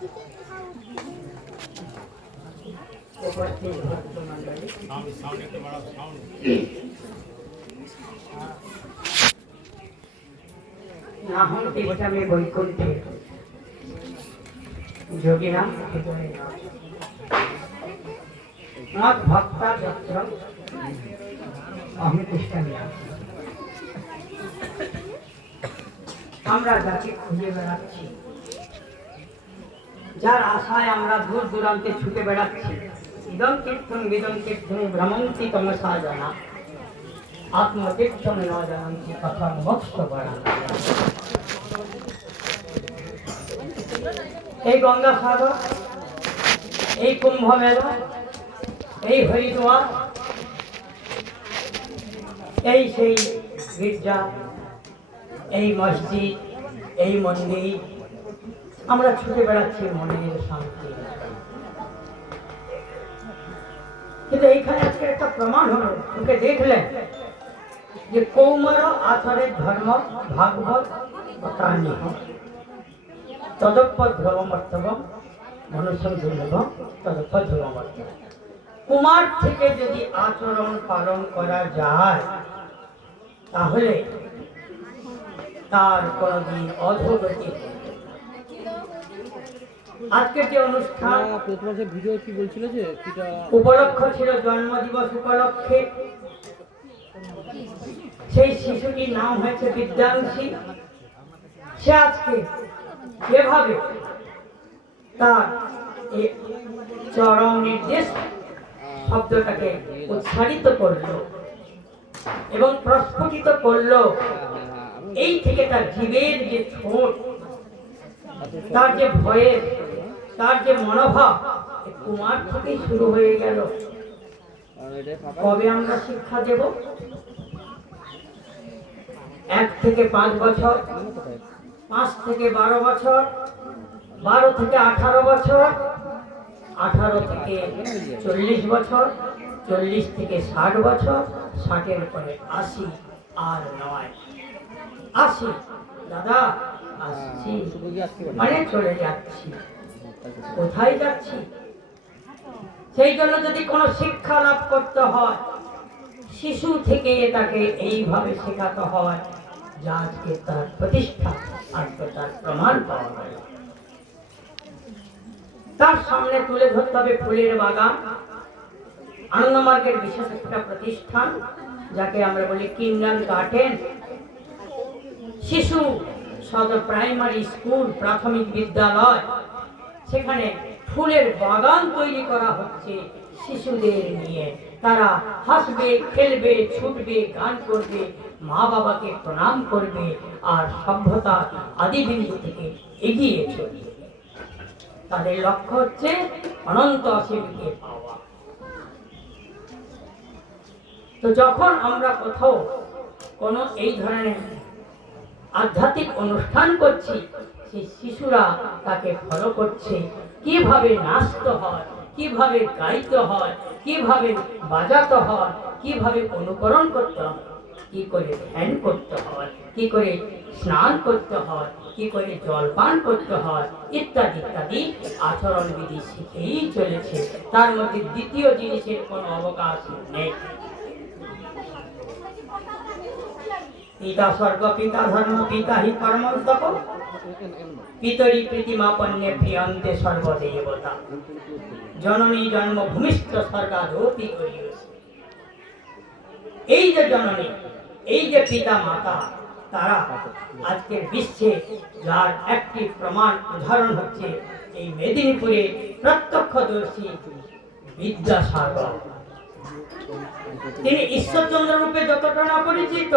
নাহং তিষ্ঠামি বৈকুণ্ঠে যোগিনাং মদ ভক্তা যত্র অহং তিষ্ঠামি। আমরা যাকে খুঁজে বেড়াচ্ছি, যার আশায় আমরা দূর দূরান্তে ছুটে বেড়াচ্ছি, ইদং তীর্থং বিদং তীর্থং ভ্রমন্তি তমসা জানা আত্মতীর্থং ন জানন্তি কথাং মোক্ষ বরা। এই গঙ্গাসাগর, এই কুম্ভ মেলা, এই হরিদ্বার, এই সেই গির্জা, এই মসজিদ, এই মন্দির, আমরা ছুটে বেড়াচ্ছি মনের শান্তি। কিন্তু এইখানে আজকে একটা প্রমাণ হলো, তোকে দেখলেন যে কৌমার আচারের ধর্ম ভাগবত তানি তদপদ ধ্রুবমর্তবম মনুষ্যম দুর্লভম তদপদ ধ্রুবমর্তব। কুমার থেকে যদি আচরণ পালন করা যায় তাহলে তার কোনদিন অধোগতি। আজকের যে অনুষ্ঠান ভিডিও কি বলছিল যে উপলক্ষ ছিল জন্মদিবস উপলক্ষে, সেই শিশুটির নাম হয়েছে বিদ্যাংশী। সে আজকে যেভাবে তার চরম নির্দেশ শব্দটাকে উচ্চারিত করলো এবং প্রস্ফুটিত করলো, এই থেকে তার জীবের যে ছোট, তার যে ভয়ের, তার যে মনোভাব কুমার থেকেই শুরু হয়ে গেল। কবে আমরা শিক্ষা দেব? 1 থেকে 5 বছর, 5 থেকে 12 বছর, 12 থেকে 18 বছর, 18 থেকে 40 বছর, 40 থেকে 60 বছর, 60-এর পরে 80 আর 9। 80 দাদা আসছি মানে চলে যাচ্ছি। কোথায় যাচ্ছি? সেই জন্য যদি কোনো শিক্ষা লাভ করতে হয়, শিশু থেকে তাকে এইভাবে শেখাতে হয় যা আজকে তার প্রতিষ্ঠা, আজকে তার প্রমাণ পাওয়া গেল। তার সামনে তুলে ধরতে হবে ফুলের বাগান, আনন্দমার্গের বিশেষ একটা প্রতিষ্ঠান যাকে আমরা বলি কিন্ডার গার্ডেন। শিশু সদর প্রাইমারি স্কুল, প্রাথমিক বিদ্যালয়, সেখানে ফুলের বাগান তৈরি করা হচ্ছে শিশুদের নিয়ে। তারা হাসবে, খেলবে, ছুটবে, গান করবে, মা বাবাকে প্রণাম করবে আর সভ্যতার আদিবিন্দু থেকে এগিয়ে চলবে। তাদের লক্ষ্য হচ্ছে অনন্ত অসীমকে পাওয়া। তো যখন আমরা কোথাও কোনো এই ধরনের আধ্যাত্মিক অনুষ্ঠান করছি, সেই শিশুরা তাকে ফলো করছে, কিভাবে নাচতে হয়, কিভাবে গাইতে হয়, কিভাবে বাজাতে হয়, কিভাবে অনুকরণ করতে হয়, কি করে ধ্যান করতে হয়, কি করে স্নান করতে হয়, কি করে জলপান করতে হয়, ইত্যাদি ইত্যাদি আচরণবিধি শিখেই চলেছে। তার মধ্যে দ্বিতীয় জিনিসের কোনো অবকাশ নেই। পিতা স্বর্গ, পিতা ধর্ম, পিতা হি পরমন্তপ, পিতরি প্রীতিমাপন্যে প্রিয়ন্তে সর্বদেবতা, জননী জন্মভূমিষ্ঠ স্বর্গাদপি গরীয়সী। এই যে জননী, এই যে পিতা মাতা, তারা আজকের বিশ্বে যার একটি প্রমাণ উদাহরণ হচ্ছে এই মেদিনীপুরে প্রত্যক্ষদর্শী বিদ্যাসাগর। তিনি ঈশ্বরচন্দ্র রূপে যতটা না পরিচিত,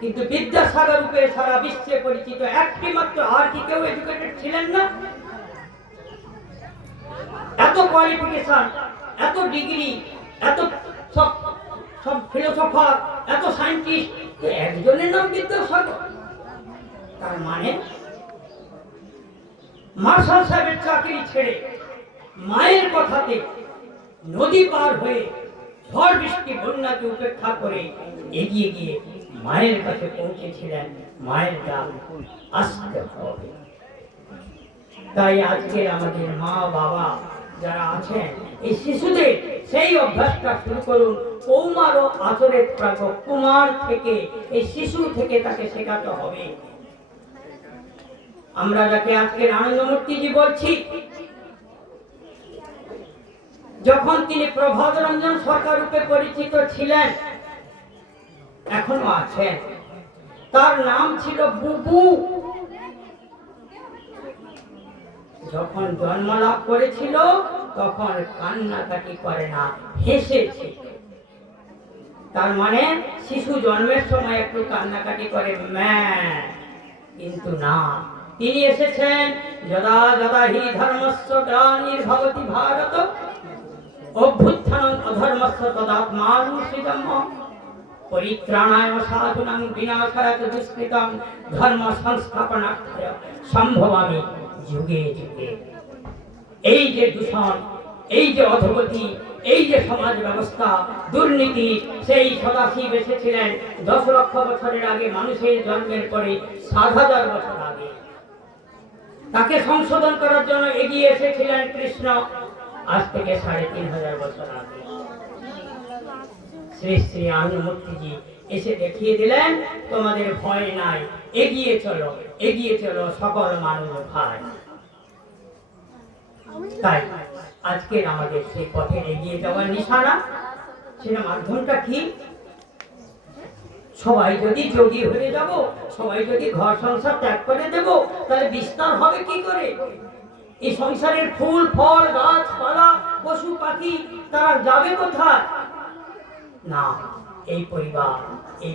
কিন্তু বিদ্যাসাগর রূপে সারা বিশ্বে পরিচিত। একটি মাত্র, আর কি কেউ এডুকেটেড ছিলেন না? এত কোয়ালিফিকেশন, এত ডিগ্রি, এত সব ফিলোসফার, এত সায়েন্টিস্ট, একজনের নাম বিদ্যাসাগর। তার মানে মার্শাল সাহেবের চাকরি ছেড়ে মায়ের কথাতে নদী পার হয়ে ঝড় বৃষ্টি বন্যাকে উপেক্ষা করে এগিয়ে গিয়ে মায়ের কাছে পৌঁছেছিলেন। মায়ের ডাক আসতে হবে। তাই আজকের আমাদের মা বাবা যারা আছেন এই শিশুদের সেই অভ্যাসটা শুরু করুন। কৌমার ও আচরের প্রাপক কুমার থেকে, এই শিশু থেকে তাকে শেখাতে হবে। আমরা যাকে আজকের আনন্দমূর্তিজি বলছি, যখন তিনি প্রভাত রঞ্জন সরকার রূপে পরিচিত ছিলেন, এখনো আছেন, তার নাম ছিল বুবু। যখন জন্ম লাভ করেছিল তখন কান্নাকাটি করে না, হেসেছে। তার মানে শিশু জন্মের সময় একটু কান্নাকাটি করে ম্যা, কিন্তু না, তিনি এসেছেন যদা যদা হি ধর্মস্য গ্লানির্ভবতি ভারত অভ্যুত্থানং অধর্মস্য তদাত্মানং সৃজম পরিত্রাণায় সাধুনাং বিনাশায় চ দুষ্কৃতং ধর্ম সংস্থাপনার্থায় সম্ভবামি যুগে যুগে। এই যে দূষণ, এই যে অধোগতি, এই যে সমাজ ব্যবস্থা, দুর্নীতি, সেই সদাশিব এসেছিলেন 10 লক্ষ বছরের আগে, মানুষের জন্মের পরে 7,000 বছর আগে। তাকে সংশোধন করার জন্য এগিয়ে এসেছিলেন কৃষ্ণ আজ থেকে 3,500 বছর আগে। শ্রী শ্রী আনন্দমূর্তিজি এসে দেখিয়ে দিলেন তোমাদের ভয় নাই, এগিয়ে চলো, এগিয়ে চলো সকল মানুষ ভাই। তাই আজকের আমাদের সেই পথে এগিয়ে যাওয়ার নিশানা, সেটা মাধ্যমটা কি? সবাই যদি যোগী হয়ে যাব, সবাই যদি ঘর সংসার ত্যাগ করে দেব, তাহলে বিস্তার হবে কি করে? এই সংসারের ফুল ফল গাছপালা পশু পাখি তারা যাবে কোথায়? না, এই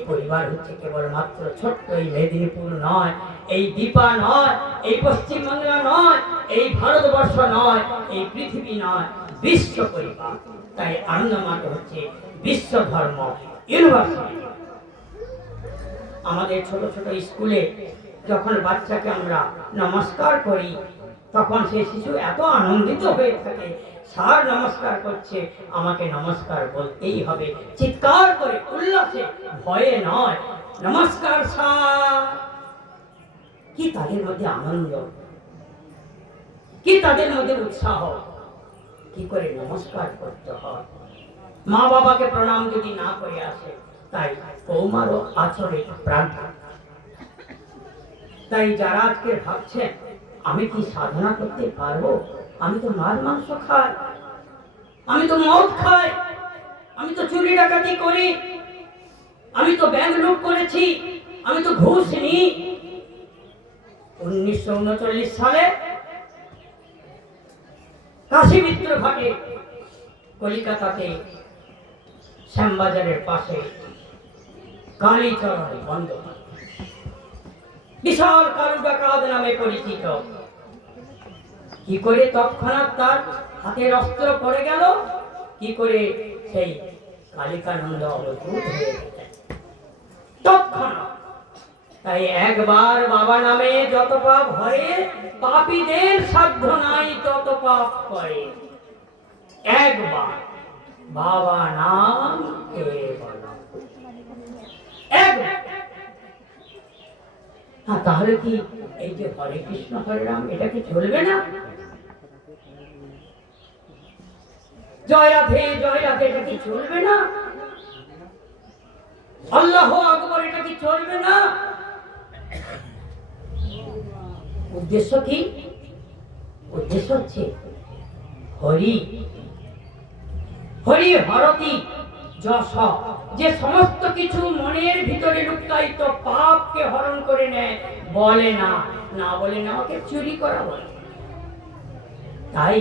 পরিবার হচ্ছে কেবলমাত্র ছোট্ট এই মেদিনীপুর নয়, এই দীপা নয়, এই পশ্চিমবাংলা নয়, এই ভারতবর্ষ নয়, এই পৃথিবী নয়, বিশ্ব পরিবার। তাই আনন্দমার্গ হচ্ছে বিশ্ব ধর্ম ইউনিভার্সিটি। আমাদের ছোট ছোট স্কুলে যখন বাচ্চাকে আমরা নমস্কার করি, তখন সেই শিশু এত আনন্দিত হয়ে থাকে, স্যার নমস্কার করছে, আমাকে নমস্কার বলতেই হবে, চিৎকার করে উল্লাসে, ভয়ে নয়, নমস্কার স্যার। কি তাদের মধ্যে আনন্দ, কি তাদের মধ্যে উৎসাহ, কি করে নমস্কার করতে হয়। মা বাবাকে প্রণাম যদি না করে আসে, তাই কৌমার ও আচরে প্রার্থনা। তাই যারা আজকে ভাবছেন আমি কি সাধনা করতে পারবো, আমি তো মাছ মাংস খাই, আমি তো মদ খাই, আমি তো চুরি ডাকাতি করি, আমি তো ব্যাংক লুট করেছি, আমি তো ঘুষ নিই। 1939 সালে কাশী বিদ্রোহ ঘটে কলিকাতাতে, শ্যামবাজারের পাশে কালীচরণ বন্দ্যোপাধ্যায়, বিশাল কালু ডাকাত নামে পরিচিত। কি করে তৎক্ষণাৎ তার হাতের অস্ত্র পড়ে গেল, কি করে সেই কালিকানন্দ অবধূত হয়ে গেলেন তৎক্ষণাৎ। তাই একবার বাবা নামে যত পাপ হয়, পাপীদের সাধ্য নাই তত পাপ করে। একবার বাবা নাম কেবল একবার। তাহলে কি এই যে হরে কৃষ্ণ হরে রাম, এটা কি চলবে না? জয় রাধে জয় রাধে, এটা কি চলবে না? আল্লাহ আকবার, এটা কি চলবে না? উদ্দেশ্য কি? উদ্দেশ্য হচ্ছে হরি হরি হরতি যশ, যে সমস্ত কিছু মনের ভিতরে লুকায়িত পাপকে হরণ করে নেয়। বলে না, না বলে না, ওকে চুরি করা বলে। তাই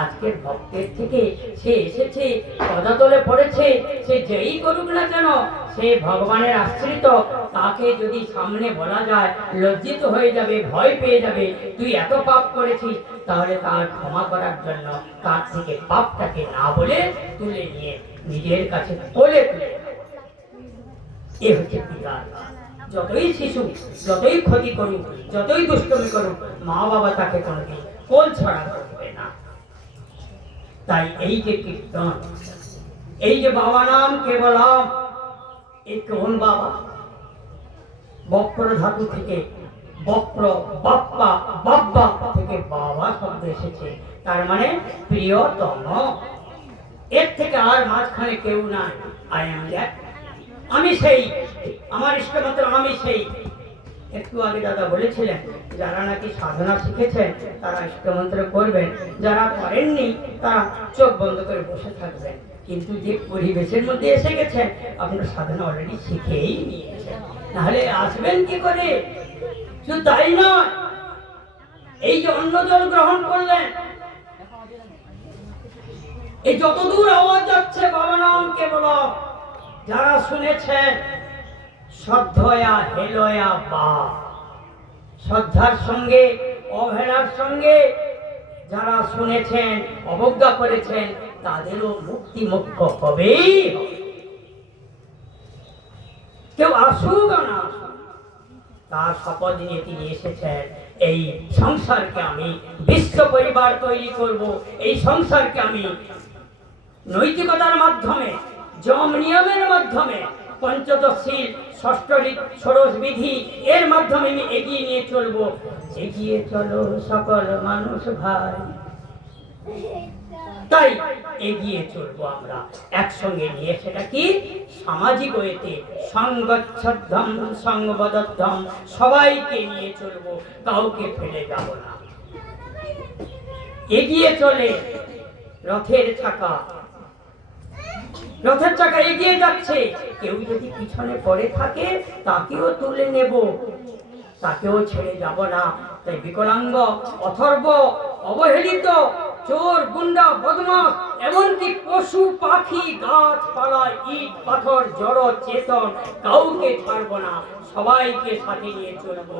আজকের ভক্তের থেকে সে এসেছে, পদাতলে পড়েছে, সে যেই করুক না কেন, সে ভগবানের আশ্রিত। তাকে যদি সামনে বলা যায়, লজ্জিত হয়ে যাবে, ভয় পেয়ে যাবে, তুই এত পাপ করেছিস। তাহলে তার ক্ষমা করার জন্য তার থেকে পাপটাকে না বলে তুলে নিয়ে নিজের কাছে কোলে তুলে, এ হচ্ছে বিরাট। যতই শিশু যতই ক্ষতি করুক, যতই দুষ্টমি করুক, মা বাবা তাকে কোনোদিন কোল ছড়া করবে না। তাই এই যে কীর্তন, এই যে বাবা নাম কেবলম, এই কোন বাবা? বক্র ধাতু থেকে বক্র, বাপ্পা, বাব্বা থেকে বাবা শব্দ এসেছে, তার মানে প্রিয়তম। এর থেকে আর মাঝখানে কেউ নাই। আই এম দ্যাট, আমি সেই, আমার ইষ্টমাত্র আমি সেই। একটু আগে দাদা বলেছিলেন যারা নাকি সাধনা শিখেছেন তারা ইষ্টমন্ত্র করবেন, যারা করেননি তারা চোখ বন্ধ করে বসে থাকবেন। কিন্তু যে পরিবেশের মধ্যে এসে গেছেন আপনার সাধনা অলরেডি শিখেই নিয়েছেন, তাহলে আসবেন কি করে? শুধু তাই নয়, এই যে অন্ন জল গ্রহণ করলেন, এই যতদূর আওয়াজ যাচ্ছে বাবা নাম কেবলম, যারা শুনেছেন শ্রদ্ধয়া হেলয়া বা, শ্রদ্ধার সঙ্গে অবহেলার সঙ্গে যারা শুনেছেন অবজ্ঞা করেছেন তাদেরও মুক্তি মুখ্য হবেই হবে। কেউ আসুক আর না আসুক, তার শপথ নিয়ে তিনি এসেছেন এই সংসারকে আমি বিশ্ব পরিবার তৈরি করব, এই সংসারকে আমি নৈতিকতার মাধ্যমে, যম নিয়মের মাধ্যমে, পঞ্চদশীল, ষষ্ঠ ষোড়শ বিধি এর মাধ্যমে আমি এগিয়ে নিয়ে চলবো। এগিয়ে চলো সকল মানুষ ভাই, তাই এগিয়ে চলবো আমরা একসঙ্গে নিয়ে। সেটা কি? সামাজিক ওয়েতে সংগচ্ছদ্ধম সংবদ্ধম, সবাইকে নিয়ে চলবো, কাউকে ফেলে যাব না। এগিয়ে চলে রথের চাকা, রথের চাকা এগিয়ে যাচ্ছে, কেউ যদি পিছনে পড়ে থাকে তাকেও তুলে নেব, তাকেও ছেড়ে যাব না। তাই বিকলাঙ্গ, অথর্ব, অবহেলিত, চোর, গুন্ডা, বদমাশ, এমনকি পশু পাখি, গাছপালা, ইট পাথর, জড় চেতন, কাউকে ছাড়বো না, সবাইকে সাথে নিয়ে চলবো।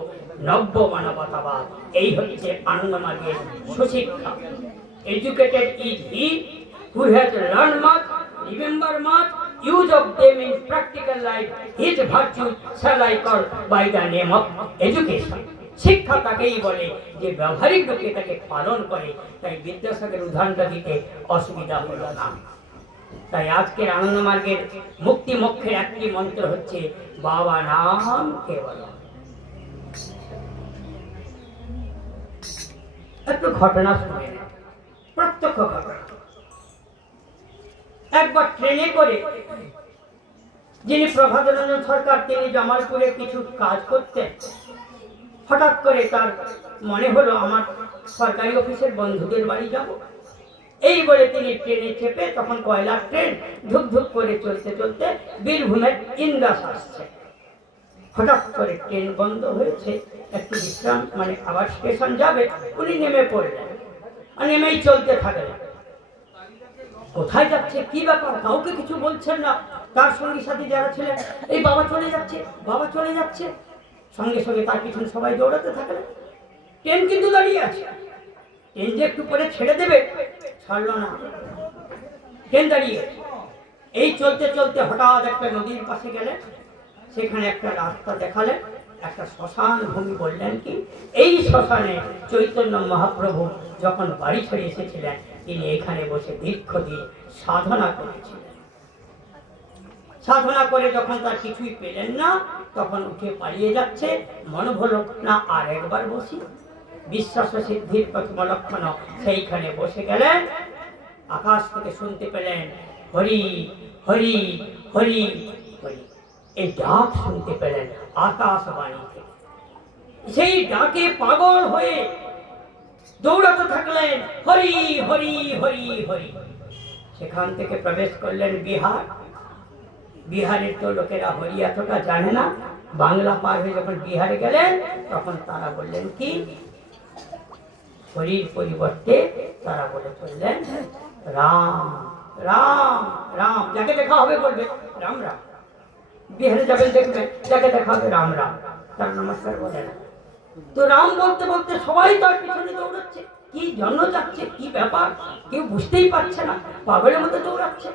নব্য মানবতাবাদ, এই হচ্ছে আনন্দমার্গের সুশিক্ষা। Educated is he who has learned much, remember much, use of them in practical life, his virtues shall I call by the name of education. শিক্ষা তাকেই বলে যে ব্যবহারিক রূপে তাকে পালন করে। তাই বিদ্যাসাগরের উদাহরণটা দিতে অসুবিধা হলো না। তাই আজকের আনন্দমার্গের মুক্তি মোক্ষের একটি মন্ত্র হচ্ছে বাবা নাম কেবলম। একটু ঘটনা শুনে নেন, প্রত্যক্ষ ঘটনা। একবার ট্রেনে করে যিনি প্রভাতরঞ্জন সরকার, তিনি জামালপুরে কিছু কাজ করতেন। হঠাৎ করে তার মনে হলো আমার সরকারি অফিসের বন্ধুদের বাড়ি যাব। এই বলে তিনি ট্রেনে চেপে, তখন কয়লার ট্রেন, ধুক ধুক করে চলতে চলতে বীরভূমের ইন্দাস আসছে। হঠাৎ করে ট্রেন বন্ধ হয়েছে, একটু বিশ্রাম মানে আবার স্টেশন যাবে, উনি নেমে পড়লেন আর নেমেই চলতে থাকলেন। কোথায় যাচ্ছে, কি ব্যাপার, কাউকে কিছু বলছেন না। তার সঙ্গী সাথী যারা ছিলেন, এই বাবা চলে যাচ্ছে, বাবা চলে যাচ্ছে, সঙ্গে সঙ্গে তার পিছনে সবাই দৌড়াতে থাকলেন। ট্রেন কিন্তু দাঁড়িয়ে আছে, ট্রেন যে একটু পরে ছেড়ে দেবে, ছাড়লো না, ট্রেন দাঁড়িয়ে। এই চলতে চলতে হঠাৎ একটা নদীর পাশে গেলেন, সেখানে একটা রাস্তা দেখালেন, একটা শ্মশান ভূমি। বললেন কি, এই শ্মশানে চৈতন্য মহাপ্রভু যখন বাড়ি ছেড়ে এসেছিলেন তিনি এখানে বসে দীর্ঘদিন সাধনা করেছিলেন। সাধনা করে যখন তার কিছুই পেলেন না, তখন উঠে পালিয়ে যাচ্ছে। মনে হলো না আর একবার বসি, বিশ্বাস সিদ্ধির প্রথম লক্ষণ, সেইখানে বসে গেলেন। আকাশ থেকে শুনতে পেলেন হরি হরি হরি হরি, এই ডাক শুনতে পেলেন আকাশবাণী থেকে। সেই ডাকে পাগল হয়ে দৌড়াতে থাকলেন, হরি হরি হরি হরি। সেখান থেকে প্রবেশ করলেন বিহার। বিহারের তো লোকেরা হরি এতটা জানে না। বাংলা পার হয়ে যখন বিহারে গেলেন, তখন তারা বললেন কি, হরির পরিবর্তে তারা বলে চললেন রাম রাম রাম। যাকে দেখা হবে বলবে রাম রাম। বিহারে যাবেন দেখবেন, যাকে দেখা হবে রাম রাম, তার নমস্কার বলে না। তো রাম বলতে বলতে সবাই তার পিছনে দৌড়াচ্ছে। কি জন্য যাচ্ছে, কি ব্যাপার, কেউ বুঝতেই পারছে না, পাগলের মতো দৌড়াচ্ছে।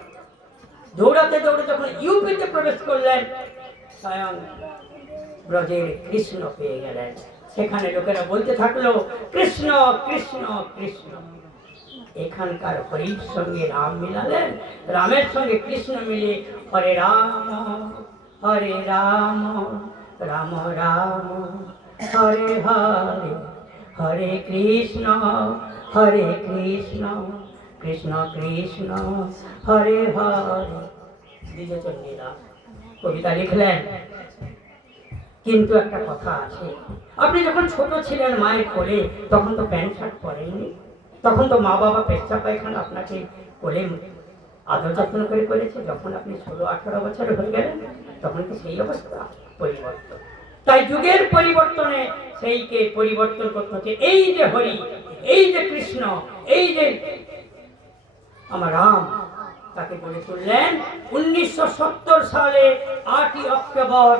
দৌড়াতে দৌড়ে যখন ইউপিতে প্রবেশ করলেন, স্বয়ং ব্রজের কৃষ্ণ পেয়ে গেলেন। সেখানে লোকেরা বলতে থাকলো কৃষ্ণ কৃষ্ণ কৃষ্ণ। এখানকার হরির সঙ্গে রাম মিলালেন, রামের সঙ্গে কৃষ্ণ মিলে হরে রাম রাম রাম হরে হরে হরে কৃষ্ণ কৃষ্ণ কৃষ্ণ হরে হরে। দ্বিজচন্ডীরা কবিতা লিখলেন। কিন্তু একটা কথা আছে, আপনি যখন ছোট ছিলেন মায়ের কোলে তখন তো প্যান্ট শার্ট পরেননি, তখন তো মা বাবা পেচ্ছা পায়খানা আপনাকে কোলে আদর যত্ন করে করেছে। যখন আপনি 16-18 বছর হয়ে গেলেন তখন কি সেই অবস্থা? পরিবর্তন। তাই যুগের পরিবর্তনে সেইকে পরিবর্তন করতে হচ্ছে। এই যে হরি, এই যে কৃষ্ণ, এই যে আমার রাম, তাকে গড়ে তুললেন 1970 সালে 8ই অক্টোবর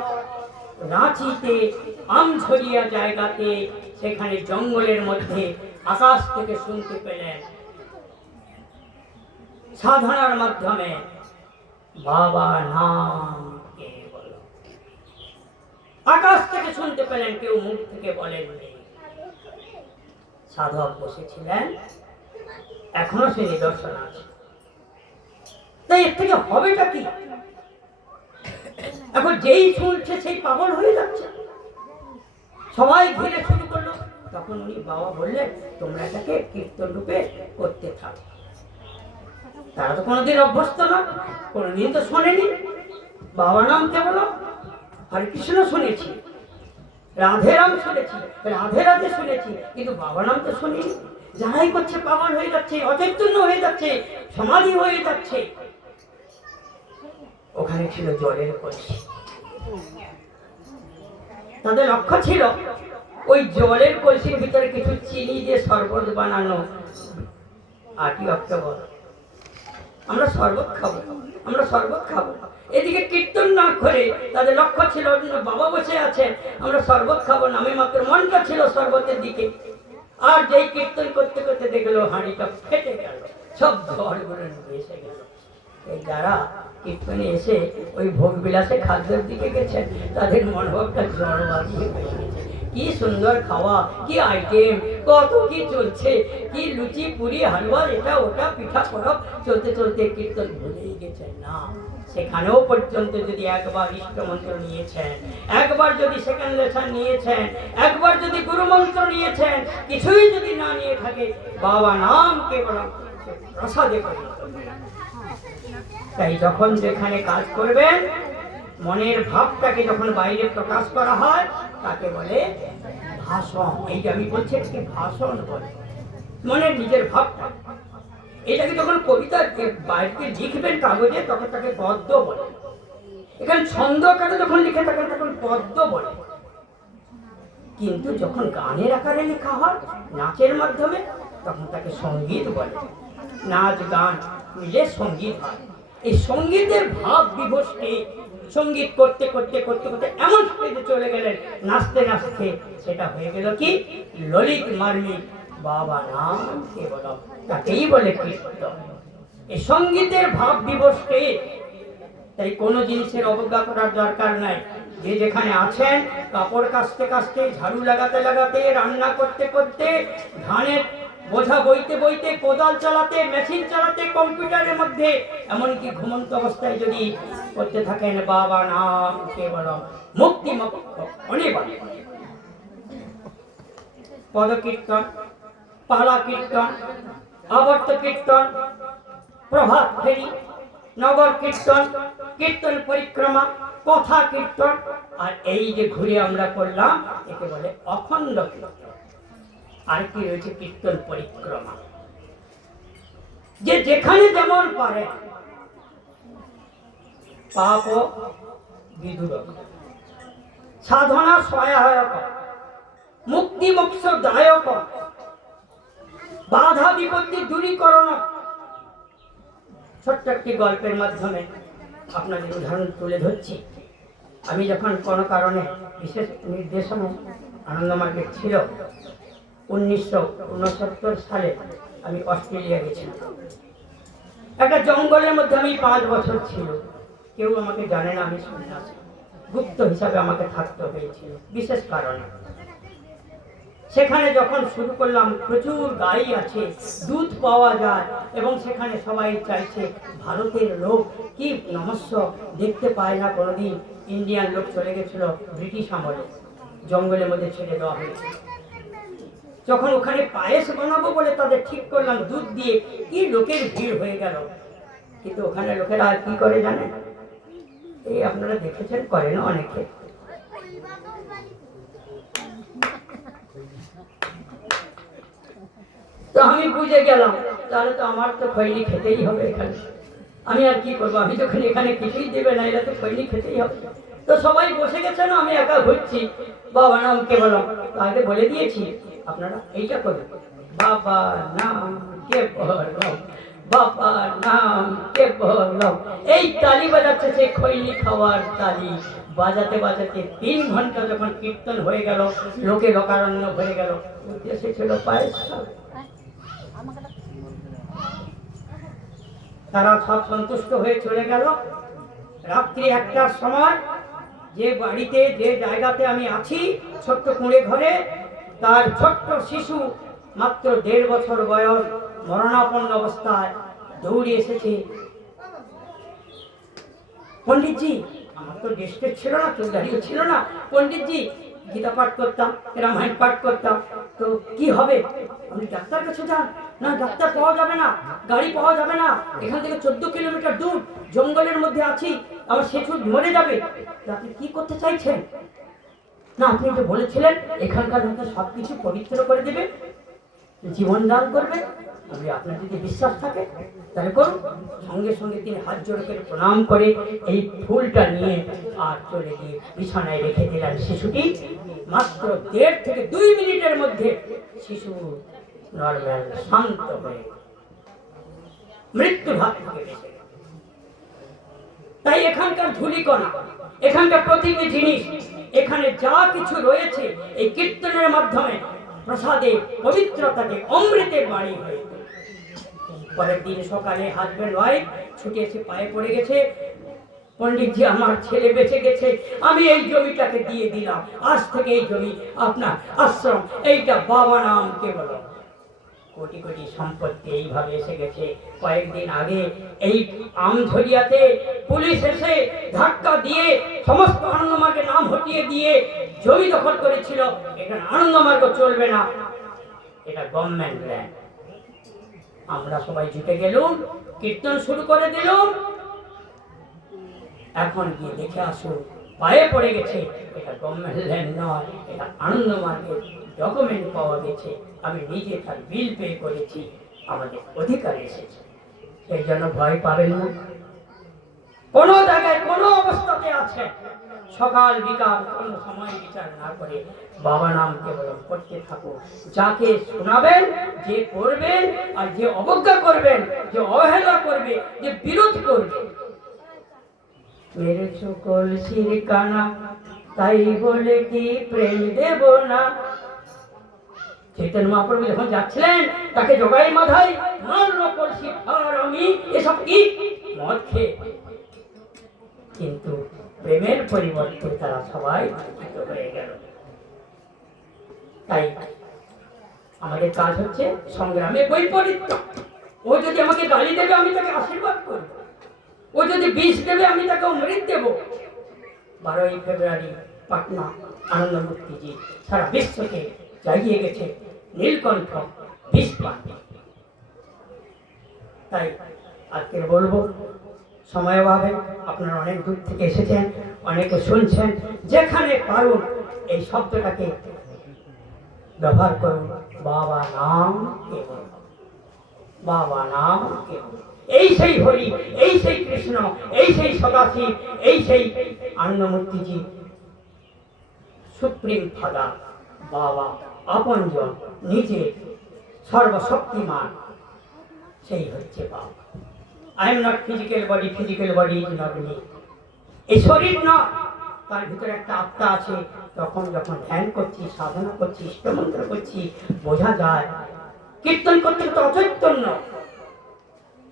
রাঁচিতে আমঝরিয়া জায়গাতে, সেখানে জঙ্গলের মধ্যে আকাশ থেকে শুনতে পেলেন সাধনার মাধ্যমে বাবা নাম কে বলো। আকাশ থেকে শুনতে পেলেন, কেউ মুখ থেকে বলেননি। সাধক বসেছিলেন, এখনো সে নিদর্শন আছে। তাই এর থেকে হবেটা কি? এখন যেই শুনছে সেই পাগল হয়ে যাচ্ছে, সবাই ঘিরে শুরু করলো। তখন উনি বাবা বললেন, তোমরা এটাকে কীর্তন রূপে করতে থাকো। তারা তো কোনোদিন অভ্যস্ত না, কোনোদিন তো শোনেনি। বাবা নাম কেবল হরে কৃষ্ণ শুনেছি, রাধে রাম শুনেছি, রাধে রাধে শুনেছি, কিন্তু বাবা নাম তো শুনিনি। যারাই করছে পাগল হয়ে যাচ্ছে, অচৈতন্য হয়ে যাচ্ছে, সমাধি হয়ে যাচ্ছে। ওখানে ছিল জলের কলসি। তাদের লক্ষ্য ছিল ওই জলের কলসির ভিতরে কিছু চিনি দিয়ে শরবত বানানো। 8ই অক্টোবর আমরা শরবত খাবো, আমরা শরবত খাবো। এদিকে কীর্তন না করে তাদের লক্ষ্য ছিল বাবা বসে আছেন, আমরা শরবত খাবো, নামে মাত্র মনটা ছিল শরবতের দিকে। আর যেই কীর্তন করতে করতে দেখলো হাঁড়িটা ফেটে গেল, সব জলগুলো এসে গেল। এই যারা কীর্তনে এসে ওই ভোগ বিলাসে খাদ্যের দিকে গেছেন, তাদের মনোভাবটা জড়বাদী হয়ে গেছে। কি সুন্দর খাওয়া, কি আইটেম, কত কি চলছে, কি লুচি পুরি হালুয়া এটা ওটা পিঠা পরব, চলতে চলতে কীর্তন ভুলেই গেছেন। না, সেখানেও পর্যন্ত যদি একবার ইষ্টমন্ত্র নিয়েছেন, একবার যদি সেকেন্ড লেসন নিয়েছেন, একবার যদি গুরুমন্ত্র নিয়েছেন, কিছুই যদি না নিয়ে থাকে, বাবা নাম কেবল প্রসাদে পরিণত। তাই যখন যেখানে কাজ করবেন, মনের ভাবটাকে যখন বাইরে প্রকাশ করা হয় তাকে বলে ভাষণ। এই যে আমি বলছি এটাকে ভাষণ বলে, মনের নিজের ভাবটা। এটাকে যখন কবিতা বাইরে লিখবেন কাগজে তখন তাকে পদ্য বলে। এখানে ছন্দ আকারে যখন লিখে থাকেন তখন পদ্য বলে। কিন্তু যখন গানের আকারে লেখা হয় নাচের মাধ্যমে তখন তাকে সঙ্গীত বলে। নাচ গান মিলে সঙ্গীত হয়। এই সঙ্গীতের ভাব বিভক্তি, সঙ্গীত করতে করতে করতে করতে এমন স্টেজে চলে গেলেন, নাচতে নাচতে সেটা হয়ে গেল কি ললিত মার্মিক বাবা নাম কেবল, তাকেই বলে কীর্তন। এই সঙ্গীতের ভাব বিভক্তি। তাই কোনো জিনিসের অবজ্ঞা করার দরকার নাই। যে যেখানে আছেন, কাপড় কাচতে কাচতে, ঝাড়ু লাগাতে লাগাতে, রান্না করতে করতে, ধানের বোঝা বইতে বইতে, কোদাল চালাতে, মেশিন চালাতে, কম্পিউটারের মধ্যে, এমনকি ঘুমন্ত অবস্থায় যদি করতে থাকেন বাবা নাম কেবল, মুক্তি মোক্ষ অনিবার্য। পদকীর্তন, পালা কীর্তন, আবর্ত কীর্তন, প্রভাত ফেরি, নগর কীর্তন, কীর্তন পরিক্রমা, কথা কীর্তন, আর এই যে ঘুরে আমরা করলাম একে বলে অখণ্ড কীর্তন। আর কি রয়েছে কীর্তন পরিক্রমা। যে যেখানে যেমন পারে পাপ বিদূরক, সাধনা সহায়ক, মুক্তি মোক্ষ দায়ক, বাধা বিপত্তি দূরীকরণ। ছোট্ট একটি গল্পের মাধ্যমে আপনাদের উদাহরণ তুলে ধরছি। আমি যখন কোনো কারণে বিশেষ নির্দেশনা আনন্দ মার্কেট ছিল, 1969 সালে আমি অস্ট্রেলিয়া গেছিলাম। একটা জঙ্গলের মধ্যে আমি 5 বছর ছিল। কেউ আমাকে জানে না, আমি সন্ন্যাসী। গুপ্ত হিসাবে আমাকে থাকতে হয়েছিল বিশেষ কারণে। সেখানে যখন শুরু করলাম, প্রচুর গাড়ি আছে, দুধ পাওয়া যায়, এবং সেখানে সবাই চাইছে ভারতের লোক কি নমস্য দেখতে পায় না কোনোদিন। ইন্ডিয়ান লোক চলে গেছিল ব্রিটিশ আমলে, জঙ্গলের মধ্যে ছেড়ে দেওয়া হয়েছে। যখন ওখানে পায়েস বানাবো বলে তাদের ঠিক করলাম, দুধ দিয়ে কি লোকের ভিড় হয়ে গেল। কিন্তু ওখানে লোকেরা আর কি করে জানেন, এই আপনারা দেখেছেন, করে না অনেকে, তো আমি বুঝে গেলাম তাহলে তো আমার তো খৈনি খেতেই হবে এখানে, আমি আর কি করবো, আমি যখন এখানে কিছুই দেবে না, এরা তো খৈনি খেতেই হবে। তো সবাই বসে গেছে না, আমি একা ঘুরছি, বাবা নাম কে বললাম, আগে বলে দিয়েছি আপনারা এইটা করবেন, বাবা নাম কে বললাম, বাবা নাম কে বললাম। এই তালি বাজাচ্ছে, সেই খৈনি খাওয়ার তালি বাজাতে বাজাতে 3 ঘন্টা যখন কীর্তন হয়ে গেল, লোকে লোকারণ্য ভরে গেল, উদ্দেশ্য ছিল পায়েস খাবে। তারা সব সন্তুষ্ট হয়ে চলে গেল। রাত্রি 1টার সময় যে বাড়িতে, যে জায়গাতে আমি আছি, ছোট্ট কুঁড়ে ঘরে, তার ছোট্ট শিশু মাত্র 1.5 বছর বয়স, মরণাপন্ন অবস্থায় দৌড়ে এসেছে, পণ্ডিতজি, আমার তো ডিস্ট্রিক্ট ছিল না, চৌধারিও ছিল না, পণ্ডিতজি গীতা পাঠ করতাম, রামায়ণ পাঠ করতাম, তো কি হবে, আপনি ডাক্তার কাছে যান। না, ডাক্তার পাওয়া যাবে না, গাড়ি পাওয়া যাবে না, এখান থেকে 14 কিলোমিটার দূর, জঙ্গলের মধ্যে আছি, আমার শিশু মরে যাবে। আপনি কি করতে চাইছেন? না, আপনি যে বলেছিলেন এখানকার লোকের সবকিছু পবিত্র করে দেবে, জীবন দান করবে, তবে আপনার যদি বিশ্বাস থাকে তাহলে করুন। সঙ্গে সঙ্গে তিনি হাত জোড় করে প্রণাম করে এই ফুলটা নিয়ে আর চলে গিয়ে বিছানায় রেখে দিলেন। শিশুটি মাত্র 1.5 থেকে 2 মিনিটের মধ্যে শিশু নরম্যাল, শান্ত হয়ে মৃত্যুর হাত থেকে বেঁচে গেল। তাই এখানকার ধূলিকণা, এখানকার প্রতিটি জিনিস, এখানে যা কিছু রয়েছে, এই কীর্তনের মাধ্যমে প্রসাদে পবিত্রতাকে অমৃতের বাণী হয়ে। পরের দিন সকালে হাজব্যান্ড ওয়াইফ ছুটে এসে পায়ে পড়ে গেছে, পণ্ডিতজি আমার ছেলে বেঁচে গেছে, আমি এই জমিটাকে দিয়ে দিলাম, আজ থেকে এই জমি আপনার, আশ্রম, এইটা বাবা নাম কে বলো। কোটি কোটি সম্পত্তি এইভাবে এসে গেছে। কয়েকদিন আগে এই আমঝরিয়াতে পুলিশ এসে ধাক্কা দিয়ে সমস্ত আনন্দমার্গের নাম হটিয়ে দিয়ে জমি দখল করেছিল। এখানে আনন্দমার্গ চলবে না, এটা গভর্নমেন্ট ল্যান্ড। আমরা সবাই জুটে গেলুম, কীর্তন শুরু করে দিলুম। এখন গিয়ে দেখে আসুন, পায়ে পড়ে গেছে, এটা গভর্নমেন্ট ল্যান্ড নয়, এটা আনন্দমার্গের ডকুমেন্ট পাওয়া গেছে, আমি নিজে তার বিল পে করেছি, আমাদের অধিকার এসেছে। সেই জন্য ভয় পাবেন না। কোনো জায়গায় কোনো অবস্থাতে আছে, সকাল বিকাল কোনো সময় বিচার না করে বাবা নাম কেবল করতে থাকো। যাকে শোনাবেন, যে করবেন, আর যে অবজ্ঞা করবেন, যে অবহেলা করবে, যে বিরোধ করবে, মেরে সকল শিরকানা, তাই বলে কি প্রেম দেব না। চৈতন্য মহাপ্রভু যখন যাচ্ছিলেন, তাকে জগাই মাধাই মারলো কলসি আর আমি, এসব কি মদ খেয়ে। কিন্তু প্রেমের পরিবর্তে তারা সবাই চিন্তিত হয়ে গেল। তাই আমাদের কাজ হচ্ছে সংগ্রামে বৈপরীত্য। ও যদি আমাকে গালি দেবে, আমি তাকে আশীর্বাদ করব। ও যদি বিষ দেবে, আমি তাকে অমৃত দেব। 12ই ফেব্রুয়ারি পাটনা আনন্দমূর্তিজি সারা বিশ্বকে জাগিয়ে গেছে নীলকণ্ঠ বিষ পান। তাই আজকে বলবো, সময় অভাবে আপনারা অনেক দূর থেকে এসেছেন, অনেকে শুনছেন, যেখানে পারুন এই শব্দটাকে ব্যবহার করুন, বাবা নাম কেবল, বাবা নাম কেবল। এই সেই হরি, এই সেই কৃষ্ণ, এই সেই সদাশিব, এই সেই আনন্দমূর্তিজি, সুপ্রিম ফাদার, বাবা, আপনজন, নিজে সর্বশক্তিমান, সেই হচ্ছে বাবা। I am not physical body is not me. এই শরীর না, তার ভিতরে একটা আত্মা আছে। তখন যখন ধ্যান করছি, সাধনা করছি, ইষ্টমন্ত্র করছি, বোঝা যায়। কীর্তন করতে করতে অচৈতন্য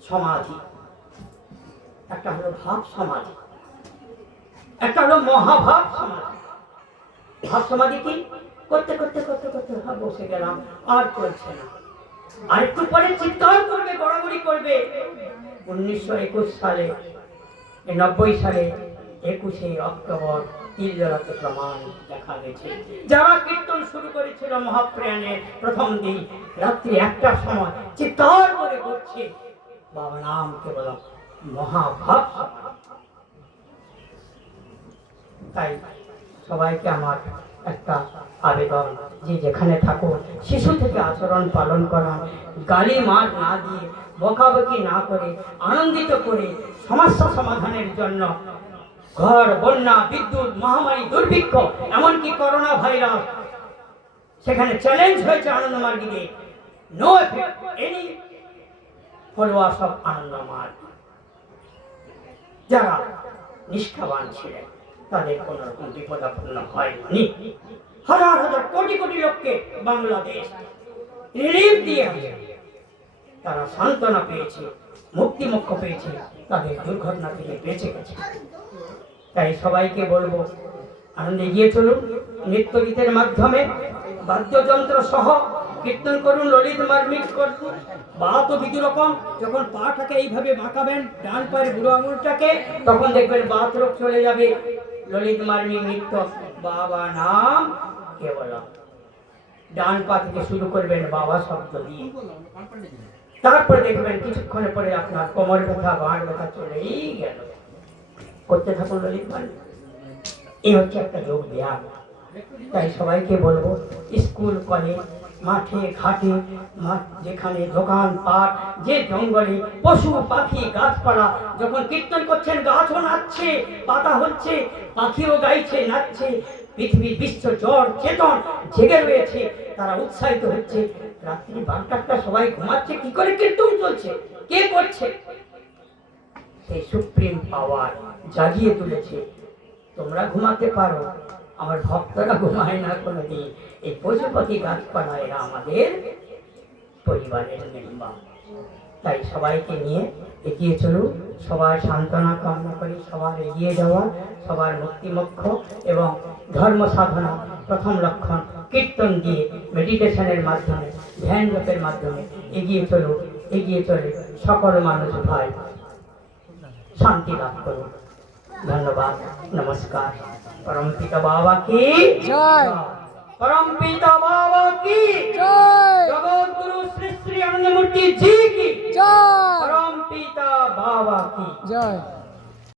সমাধি, একটা হলো ভাব সমাধি, একটা হলো মহাভাব সমাধি। ভাব সমাধি কি? করতে করতে করতে করতে বসে গেলাম, আর চলছে না, আর একটু পরে চিৎকার করবে, গড়াগড়ি করবে। 1921 সালে, 90 সালে 21শে অক্টোবর তিল জড়াতে প্রমাণ দেখা গেছে। যারা কীর্তন শুরু করেছিল মহাপ্রয়াণের প্রথম দিন রাত্রি 1টার সময় চিৎকার করে করছে বাবা নাম কেবল মহাভাব। তাই সবাইকে আমার একটা আবেদন, যে যেখানে থাকুন শিশু থেকে আচরণ পালন করা, গালি মার না দিয়ে, বকাবকি না করে, আনন্দিত করে সমস্যা সমাধানের জন্য ঘর, বন্যা, বিদ্যুৎ, মহামারী, দুর্ভিক্ষ, এমনকি করোনা ভাইরাস, সেখানে চ্যালেঞ্জ হয়েছে আনন্দমার্গীকে, no effect any followers of Ananda Marga. যারা নিষ্ঠাবান ছিলেন তাদের কোন রকম বিপদাপন্ন হয়নি। হাজার হাজার কোটি কোটি লোককে বাংলাদেশ রিলিফ দিয়ে তারা সান্ত্বনা পেয়েছে, মুক্তি মোক্ষ পেয়েছে, তাদের দুর্ঘটনা থেকে বেঁচে গেছে। তাই সবাইকে বলবো, আনন্দে এগিয়ে চলুন, নৃত্য গীতের মাধ্যমে বাদ্যযন্ত্র সহ কীর্তন করুন, ললিত মার্মিক করুন। বা তো বিধি রকম, যখন পাটাকে এইভাবে বাঁকাবেন ডান পায়ের বুড়ো আঙুলটাকে, তখন দেখবেন বাত রোগ চলে যাবে। ললিত মার্মিক নৃত্য বাবা নাম কেবলম, ডান পা থেকে শুরু করবেন বাবা শব্দ দিয়ে, তারপরে দেখবেন কিছুক্ষণে পরে আপনার কোমর ব্যথা, গাঁট ব্যথা চলেই গেল। করতে থাকুন ললিত মার্মিক, এই হচ্ছে একটা যোগ ব্যায়াম। তাই সবাইকে বলবো, স্কুল, কলেজ, মাঠে ঘাটে, যেখানে দোকান পাট, যে জঙ্গলে পশু পাখি গাছপালা, যখন কীর্তন করছেন গাছও নাচছে, পাতা হচ্ছে, পাখিও গাইছে, নাচছে, পৃথিবীর বিশ্ব জড় চেতন জেগে রয়েছে, তারা উৎসাহিত হচ্ছে। রাত্রি 12টা সবাই ঘুমাচ্ছে, কি করে কীর্তন চলছে, কে করছে? সেই সুপ্রিম পাওয়ার জাগিয়ে তুলেছে। তোমরা ঘুমাতে পারো, আমার ভক্তরা ঘুমায় না কোনোদিন। এই পশুপতি গাছপালা এরা আমাদের পরিবারের মেম্বার। তাই সবাইকে নিয়ে এগিয়ে চলুন, সবার সান্ত্বনা কামনা করি, সবার এগিয়ে যাওয়া, সবার মুক্তি মোক্ষ এবং ধর্ম সাধনা প্রথম লক্ষণ কীর্তন দিয়ে, মেডিটেশনের মাধ্যমে, ধ্যান জপের মাধ্যমে এগিয়ে চলুন। এগিয়ে চলে সকল মানুষ ভাই শান্তি লাভ করুন। ধন্যবাদ, নমস্কার। परमपिता बाबा की जय। परमपिता बाबा की जय। जगत गुरु श्री श्री आनंदमूर्ति जी की जय। परमपिता बाबा की जय।